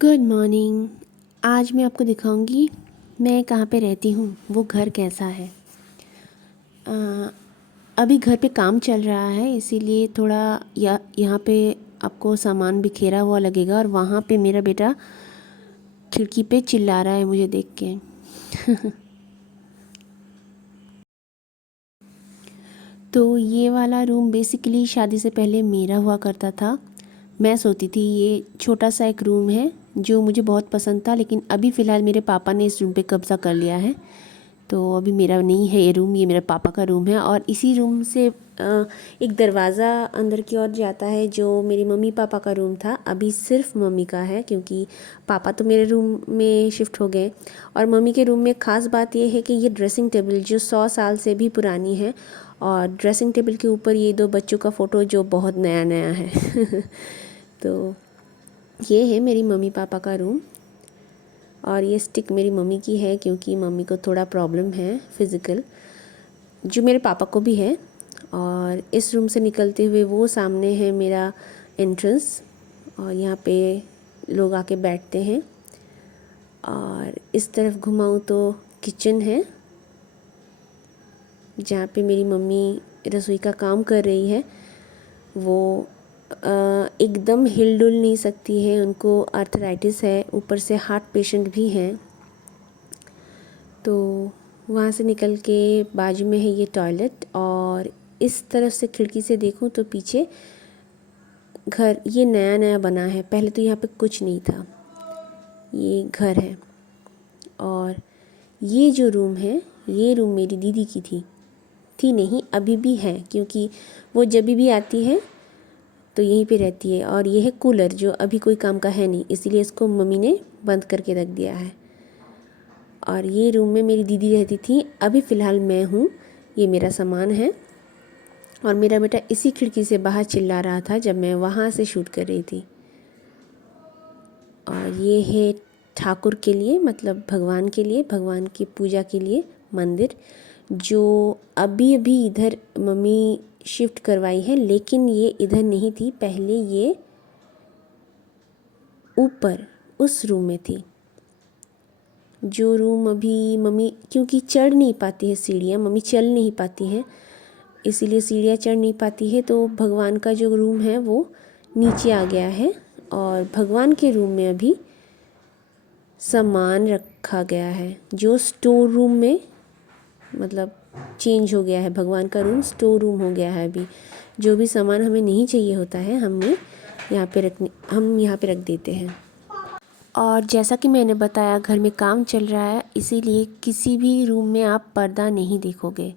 Good morning. आज मैं आपको दिखाऊंगी मैं कहाँ पे रहती हूँ, वो घर कैसा है। अ, अभी घर पे काम चल रहा है, इसीलिए थोड़ा यहाँ पे आपको सामान बिखेरा हुआ लगेगा, और वहाँ पे मेरा बेटा खिड़की पे चिल्ला रहा है मुझे देख के। तो ये वाला रूम बेसिकली शादी से पहले मेरा हुआ करता था। मैं सोती थी। ये छोटा सा एक रूम है जो मुझे बहुत पसंद था, लेकिन अभी फ़िलहाल मेरे पापा ने इस रूम पे कब्ज़ा कर लिया है। तो अभी मेरा नहीं है ये रूम, ये मेरे पापा का रूम है। और इसी रूम से एक दरवाज़ा अंदर की ओर जाता है, जो मेरी मम्मी पापा का रूम था। अभी सिर्फ मम्मी का है, क्योंकि पापा तो मेरे रूम में शिफ्ट हो गए। और मम्मी के रूम में ख़ास बात यह है कि ये ड्रेसिंग टेबल जो 100 साल से भी पुरानी है, और ड्रेसिंग टेबल के ऊपर ये 2 बच्चों का फ़ोटो जो बहुत नया नया है। तो ये है मेरी मम्मी पापा का रूम। और ये स्टिक मेरी मम्मी की है, क्योंकि मम्मी को थोड़ा प्रॉब्लम है फिज़िकल, जो मेरे पापा को भी है। और इस रूम से निकलते हुए वो सामने है मेरा एंट्रेंस, और यहाँ पे लोग आके बैठते हैं। और इस तरफ घुमाऊँ तो किचन है, जहाँ पे मेरी मम्मी रसोई का काम कर रही है। वो एकदम हिल डुल नहीं सकती है, उनको आर्थराइटिस है, ऊपर से हार्ट पेशेंट भी हैं। तो वहाँ से निकल के बाजू में है ये टॉयलेट, और इस तरफ से खिड़की से देखूँ तो पीछे घर ये नया नया बना है। पहले तो यहाँ पे कुछ नहीं था, ये घर है। और ये जो रूम है, ये रूम मेरी दीदी की थी नहीं, अभी भी है, क्योंकि वो जब भी आती है तो यहीं पे रहती है। और ये है कूलर, जो अभी कोई काम का है नहीं, इसीलिए इसको मम्मी ने बंद करके रख दिया है। और ये रूम में मेरी दीदी रहती थी, अभी फ़िलहाल मैं हूँ। ये मेरा सामान है। और मेरा बेटा इसी खिड़की से बाहर चिल्ला रहा था जब मैं वहाँ से शूट कर रही थी। और ये है ठाकुर के लिए, मतलब भगवान के लिए, भगवान की पूजा के लिए मंदिर, जो अभी अभी इधर मम्मी शिफ्ट करवाई है। लेकिन ये इधर नहीं थी, पहले ये ऊपर उस रूम में थी। जो रूम अभी मम्मी, क्योंकि चढ़ नहीं पाती है सीढ़ियाँ, मम्मी चल नहीं पाती हैं, इसीलिए सीढ़ियाँ चढ़ नहीं पाती है, तो भगवान का जो रूम है वो नीचे आ गया है। और भगवान के रूम में अभी सामान रखा गया है, जो स्टोर रूम में मतलब चेंज हो गया है। भगवान का रूम स्टोर रूम हो गया है। अभी जो भी सामान हमें नहीं चाहिए होता है, हम यहाँ पे रख देते हैं। और जैसा कि मैंने बताया, घर में काम चल रहा है, इसीलिए किसी भी रूम में आप पर्दा नहीं देखोगे।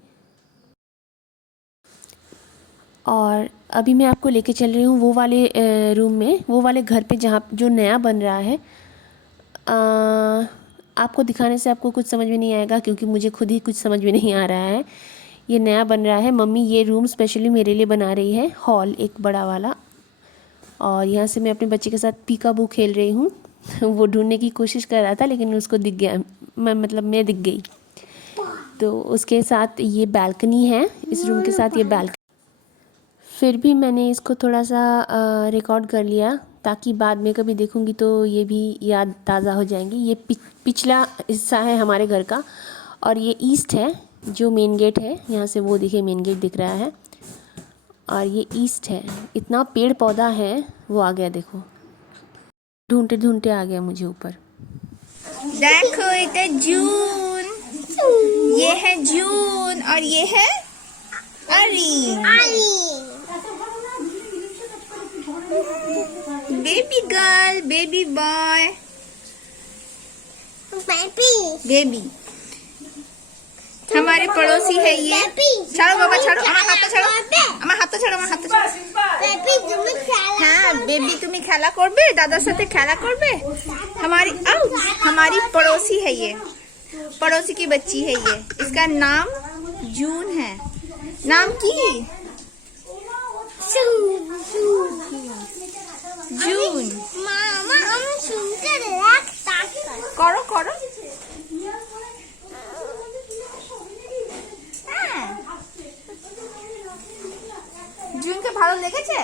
और अभी मैं आपको लेके चल रही हूँ वो वाले रूम में, वो वाले घर पे जहाँ जो नया बन रहा है। आपको दिखाने से आपको कुछ समझ में नहीं आएगा, क्योंकि मुझे खुद ही कुछ समझ में नहीं आ रहा है। ये नया बन रहा है, मम्मी ये रूम स्पेशली मेरे लिए बना रही है, हॉल एक बड़ा वाला। और यहाँ से मैं अपने बच्चे के साथ पीकाबू खेल रही हूँ। वो ढूंढने की कोशिश कर रहा था, लेकिन उसको दिख गया, मैं दिख गई। तो उसके साथ ये बालकनी है, इस रूम के साथ ये बालकनी। फिर भी मैंने इसको थोड़ा सा रिकॉर्ड कर लिया, ताकि बाद में कभी देखूंगी तो ये भी याद ताज़ा हो जाएंगी। ये पिछला हिस्सा है हमारे घर का, और ये ईस्ट है, जो मेन गेट है, यहाँ से वो दिखे मेन गेट दिख रहा है। और ये ईस्ट है, इतना पेड़ पौधा है। वो आ गया, देखो, ढूंढते ढूंढते आ गया मुझे ऊपर। देखो इधर जून, ये है जून, और ये है Areen. Baby girl, baby boy, baby. हमारे पड़ोसी है ये। छाड़ो बाबा, छाड़ो, हमारा हाथ छाड़ो, हमारा हाथ छाड़ो, हमारा हाथ छाड़ो। हाँ बेबी, तुम्हें खेला करबे, दादा साथे खेला करबे। हमारी पड़ोसी है ये, पड़ोसी की बच्ची है ये। इसका नाम जून है। नाम की जून। मामा हम सुनकर करो करो। জুনকে ভালো লেগেছে?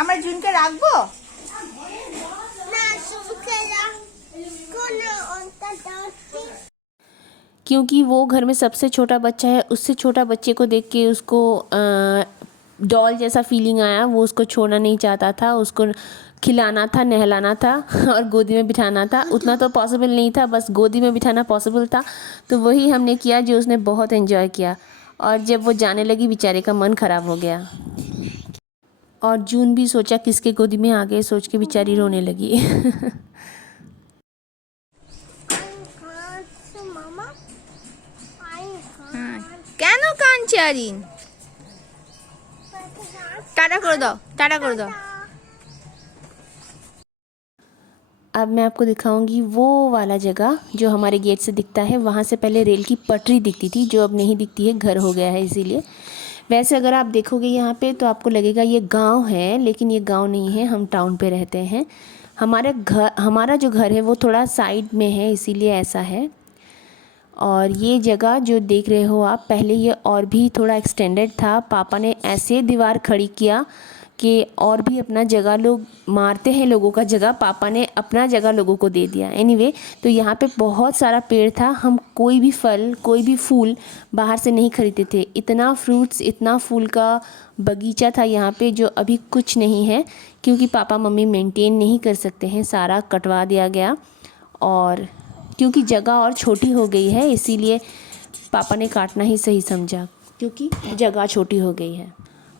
আমরা জুনকে রাখবো। क्योंकि वो घर में सबसे छोटा बच्चा है, उससे छोटा बच्चे को देख के उसको डॉल जैसा फीलिंग आया। वो उसको छोड़ना नहीं चाहता था, उसको खिलाना था, नहलाना था और गोदी में बिठाना था। उतना तो पॉसिबल नहीं था, बस गोदी में बिठाना पॉसिबल था। तो वही हमने किया जो उसने बहुत एंजॉय किया। और जब वो जाने लगी बेचारे का मन ख़राब हो गया। और जून भी सोचा किसके गोदी में आ गए सोच के बेचारी रोने लगी। কেন কাঁদছে আরিন? টাটা করে দাও, টাটা করে দাও। अब मैं आपको दिखाऊंगी वो वाला जगह जो हमारे गेट से दिखता है। वहाँ से पहले रेल की पटरी दिखती थी, जो अब नहीं दिखती है, घर हो गया है इसीलिए। वैसे अगर आप देखोगे यहाँ पे तो आपको लगेगा ये गांव है, लेकिन ये गांव नहीं है, हम टाउन पे रहते हैं। हमारा जो घर है वो थोड़ा साइड में है, इसीलिए ऐसा है। और ये जगह जो देख रहे हो आप, पहले ये और भी थोड़ा एक्सटेंडेड था। पापा ने ऐसे दीवार खड़ी किया कि और भी अपना जगह, लोग मारते हैं लोगों का जगह, पापा ने अपना जगह लोगों को दे दिया। एनीवे, तो यहाँ पे बहुत सारा पेड़ था। हम कोई भी फल, कोई भी फूल बाहर से नहीं खरीदते थे। इतना फ्रूट्स, इतना फूल का बगीचा था यहाँ पे, जो अभी कुछ नहीं है क्योंकि पापा मम्मी मेंटेन नहीं कर सकते हैं, सारा कटवा दिया गया। और क्योंकि जगह और छोटी हो गई है, इसीलिए पापा ने काटना ही सही समझा, क्योंकि जगह छोटी हो गई है।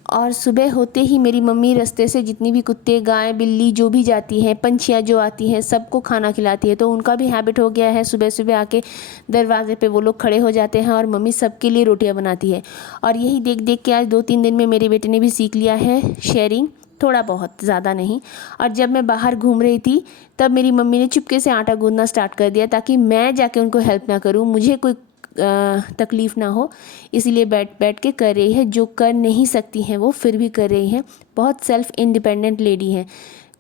और सुबह होते ही मेरी मम्मी रास्ते से जितनी भी कुत्ते, गाय, बिल्ली जो भी जाती हैं, पंछियाँ जो आती हैं, सबको खाना खिलाती है। तो उनका भी हैबिट हो गया है, सुबह सुबह आके दरवाजे पे वो लोग खड़े हो जाते हैं और मम्मी सबके लिए रोटियां बनाती है। और यही देख देख के आज 2-3 दिन में मेरे बेटे ने भी सीख लिया है शेयरिंग, थोड़ा बहुत, ज़्यादा नहीं। और जब मैं बाहर घूम रही थी तब मेरी मम्मी ने चुपके से आटा गूंदना स्टार्ट कर दिया, ताकि मैं जाके उनको हेल्प ना करूँ, मुझे कोई तकलीफ़ ना हो। इसीलिए बैठ के कर रही है। जो कर नहीं सकती हैं वो फिर भी कर रही हैं। बहुत सेल्फ़ इंडिपेंडेंट लेडी हैं।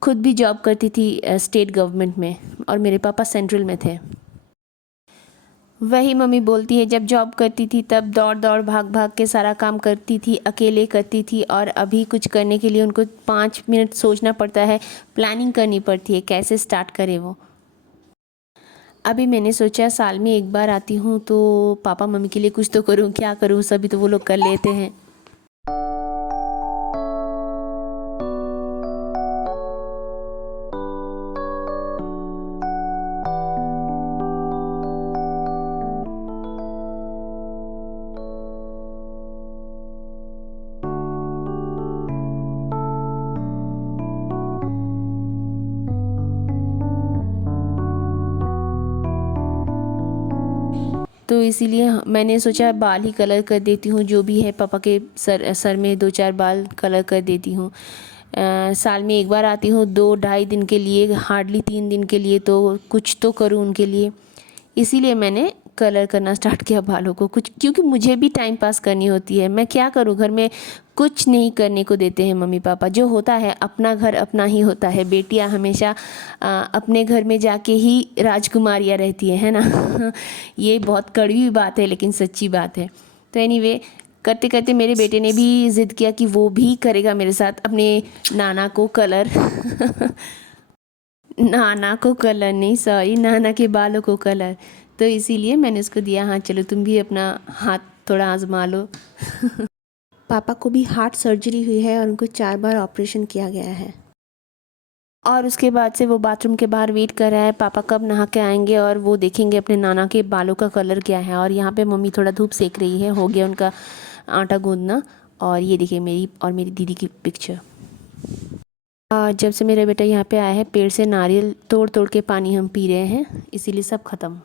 खुद भी जॉब करती थी स्टेट गवर्नमेंट में, और मेरे पापा सेंट्रल में थे। वही मम्मी बोलती है, जब जॉब करती थी तब दौड़ दौड़ भाग भाग के सारा काम करती थी, अकेले करती थी। और अभी कुछ करने के लिए उनको 5 मिनट सोचना पड़ता है, प्लानिंग करनी पड़ती है कैसे स्टार्ट करें वो। अभी मैंने सोचा साल में एक बार आती हूँ तो पापा मम्मी के लिए कुछ तो करूँ, क्या करूँ, सभी तो वो लोग कर लेते हैं। तो इसीलिए मैंने सोचा बाल ही कलर कर देती हूँ, जो भी है पापा के सर में 2-4 बाल कलर कर देती हूँ। साल में एक बार आती हूँ, 2-2.5 दिन के लिए, हार्डली 3 दिन के लिए, तो कुछ तो करूँ उनके लिए। इसीलिए मैंने कलर करना स्टार्ट किया बालों को, कुछ, क्योंकि मुझे भी टाइम पास करनी होती है। मैं क्या करूँ, घर में कुछ नहीं करने को देते हैं मम्मी पापा। जो होता है अपना घर अपना ही होता है। बेटियां हमेशा अपने घर में जाके ही राजकुमारियां रहती है ना। ये बहुत कड़वी बात है लेकिन सच्ची बात है। तो एनीवे, करते करते मेरे बेटे ने भी ज़िद किया कि वो भी करेगा मेरे साथ अपने नाना को कलर। नाना को कलर नहीं, सॉरी, नाना के बालों को कलर। तो इसीलिए मैंने उसको दिया, हाँ चलो तुम भी अपना हाथ थोड़ा आजमा लो। पापा को भी हार्ट सर्जरी हुई है और उनको 4 बार ऑपरेशन किया गया है। और उसके बाद से वो बाथरूम के बाहर वेट कर रहा है, पापा कब नहा के आएंगे और वो देखेंगे अपने नाना के बालों का कलर क्या है। और यहाँ पे मम्मी थोड़ा धूप सेक रही है, हो गया उनका आटा गूंदना। और ये देखिए मेरी और मेरी दीदी की पिक्चर। जब से मेरा बेटा यहाँ पे आया है, पेड़ से नारियल तोड़ तोड़ के पानी हम पी रहे हैं, इसीलिए सब ख़त्म।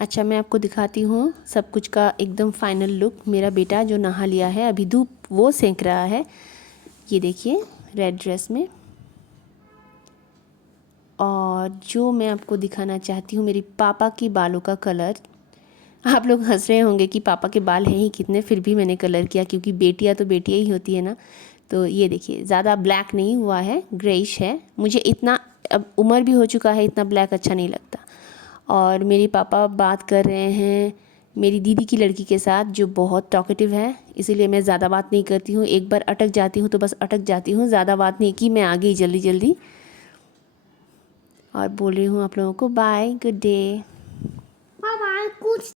अच्छा, मैं आपको दिखाती हूँ सब कुछ का एकदम फाइनल लुक। मेरा बेटा जो नहा लिया है, अभी धूप वो सेंक रहा है, ये देखिए रेड ड्रेस में। और जो मैं आपको दिखाना चाहती हूँ मेरी पापा की बालों का कलर। आप लोग हंस रहे होंगे कि पापा के बाल हैं ही कितने, फिर भी मैंने कलर किया क्योंकि बेटियाँ तो बेटियाँ ही होती है ना। तो ये देखिए ज़्यादा ब्लैक नहीं हुआ है, ग्रेइश है। मुझे इतना अब उम्र भी हो चुका है, इतना ब्लैक अच्छा नहीं लगता। और मेरे पापा बात कर रहे हैं मेरी दीदी की लड़की के साथ जो बहुत टॉकेटिव है, इसीलिए मैं ज़्यादा बात नहीं करती हूँ। एक बार अटक जाती हूँ तो बस अटक जाती हूँ, ज़्यादा बात नहीं की, मैं आ गई जल्दी जल्दी। और बोल रही हूँ आप लोगों को bye, good day. Bye bye. कुछ